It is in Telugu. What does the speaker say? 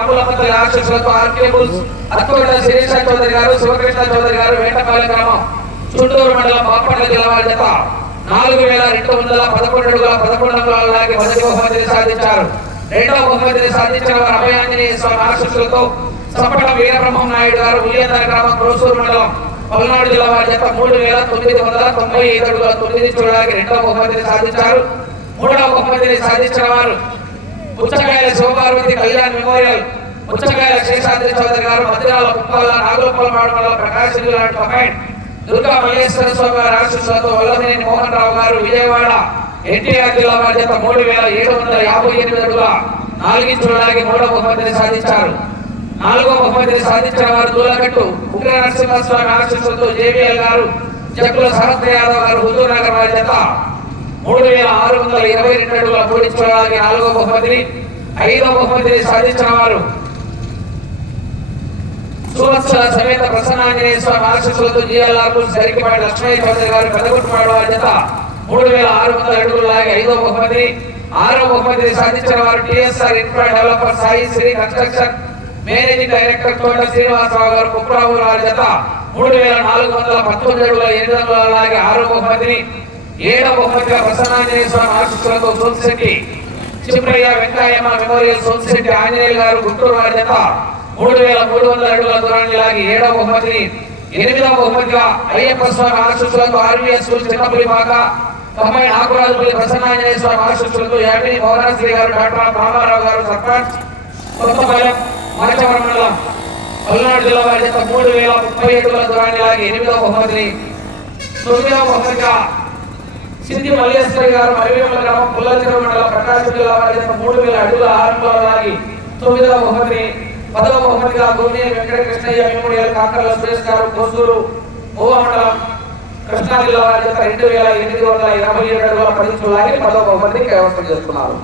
రాములమ్మ రాక్షసులతో ఆర్కేబుల్స్ అత్కొండ శిరీష చౌదరి గారు శివకృష్ణ చౌదరి గారు వేటపాలెం గ్రామం చుంటూరు మండలం బాపట్ల జిల్లా వారి జత నాలుగు వేల రెండు వందల పదకొండు అడుగుల పదకొండు అంగుళాల మొదటి బహుమతిని సాధించారు. రెండవ బహుమతిని సాధించిన వారు అభయాంజనేయ స్వామి ఆశీస్సులతో సప్పట వీరబ్రహ్మం నాయుడు గారు ఉల్లేందర గ్రామం క్రోసూరు మండలం పల్నాడు జిల్లా వారి జత మూడు వేల తొమ్మిది వందల తొంభై ఐదు అడుగుల తొమ్మిది చూడడానికి రెండవ బహుమతిని సాధించారు. మూడవ బహుమతిని సాధించిన వారు పుచ్చకాయల శివపార్వతి కళ్యాణ్ మెమోరియల్. పుచ్చకాయల శేషాద్రి చౌదరి గారు మధ్యాల కుప్పాల నాగులపల్లి మండలం ప్రకాశం లాంటి కమాండ్. దుర్గా మల్లేశ్వర స్వామి వారి ఆశీస్సులతో వల్లనేని మోహన్ రావు గారు విజయవాడ ఎన్టీఆర్ జిల్లా బాధ్యత మూడు వేల ఏడు వందల యాభై ఎనిమిది అడుగుల నాలుగు చూడడానికి మూడవ బహుమతిని సాధించారు. నాలుగో బహుమతిని సాధించిన వారు దూలగట్టు ఉగ్ర నరసింహస్వామి ఆశీస్సులతో జేబీఎల్ గారు జక్కుల శరత్ యాదవ్ గారు హుజూర్ నగర్ వారి మూడు వేల ఆరు వందల ఇరవై రెండు అడుగుల మూడు నాలుగో బహుమతిని ఐదో బహుమతిని సాధించిన వారు సువత్సల సమేత ప్రసన్నాంజనేయ స్వామి ఆశీస్సులతో జిఎల్ఆర్ సరికిపాటి లక్ష్మయ్య చౌదరి గారు పెదగుట్టుపాడు వారి జత మూడు వేల ఆరు వందల అడుగులు లాగి ఐదో బహుమతి ఆరో బహుమతిని సాధించిన వారు TSR infra developer Sai Sri construction managing director Thota Srinivasarao గారు కుప్రావు వారి జత మూడు వేల నాలుగు వందల పంతొమ్మిది అడుగుల ఎనిమిది వందల లాగి ఆరో బహుమతిని ఏడవ బహుమతిగా ప్రసన్నాంజనేయ స్వామి ఆశిస్సులతో సోమిశెట్టి చిప్రయ్య వెంకయ్యమ్మ మెమోరియల్ సోమిశెట్టి ఆంజనేయులు గారు గుంటూరు వారి చేత మూడు వేల మూడు వందల అడుగుల దూరాన్ని లాగి ఏడవ బహుమతిని ఎనిమిదవ బహుమతిగా అయ్యప్ప స్వామి ఆశిస్సులతో ఆర్వీఎస్ స్కూల్ చిన్నపులిపాక తొంభై నాగరాజుపల్లి ప్రసన్నాంజనేయ స్వామి ఆశిస్సులతో యామిని మౌనాశ్రీ గారు డాక్టర్ రామారావు గారు సర్పంచ్ కొత్తపాలెం మాచవరం మండలం పల్నాడు జిల్లా వారి చేత మూడు వేల ముప్పై అడుగుల దూరాన్ని లాగి ఎనిమిదవ బహుమతిని తొమ్మిదవ బహుమతిగా సిద్ధి మల్లేశ్వరి గారు మరివేముల గ్రామం పుల్లచెరు మండలం ప్రకాశం జిల్లా వారి మూడు వేల అడుగుల ఆరు లాగి తొమ్మిదవ బహుమతిని పదవ బహుమతిగా గోనే వెంకట కృష్ణయ్య మెమోరియల్ కాకర్ల సురేష్ గారు కోసూరు మూవ మండలం కృష్ణా జిల్లా వారి రెండు వేల ఎనిమిది వందల ఇరవై ఏడు అడుగుల పది లాగి పదవ బహుమతిని కైవసం చేస్తున్నారు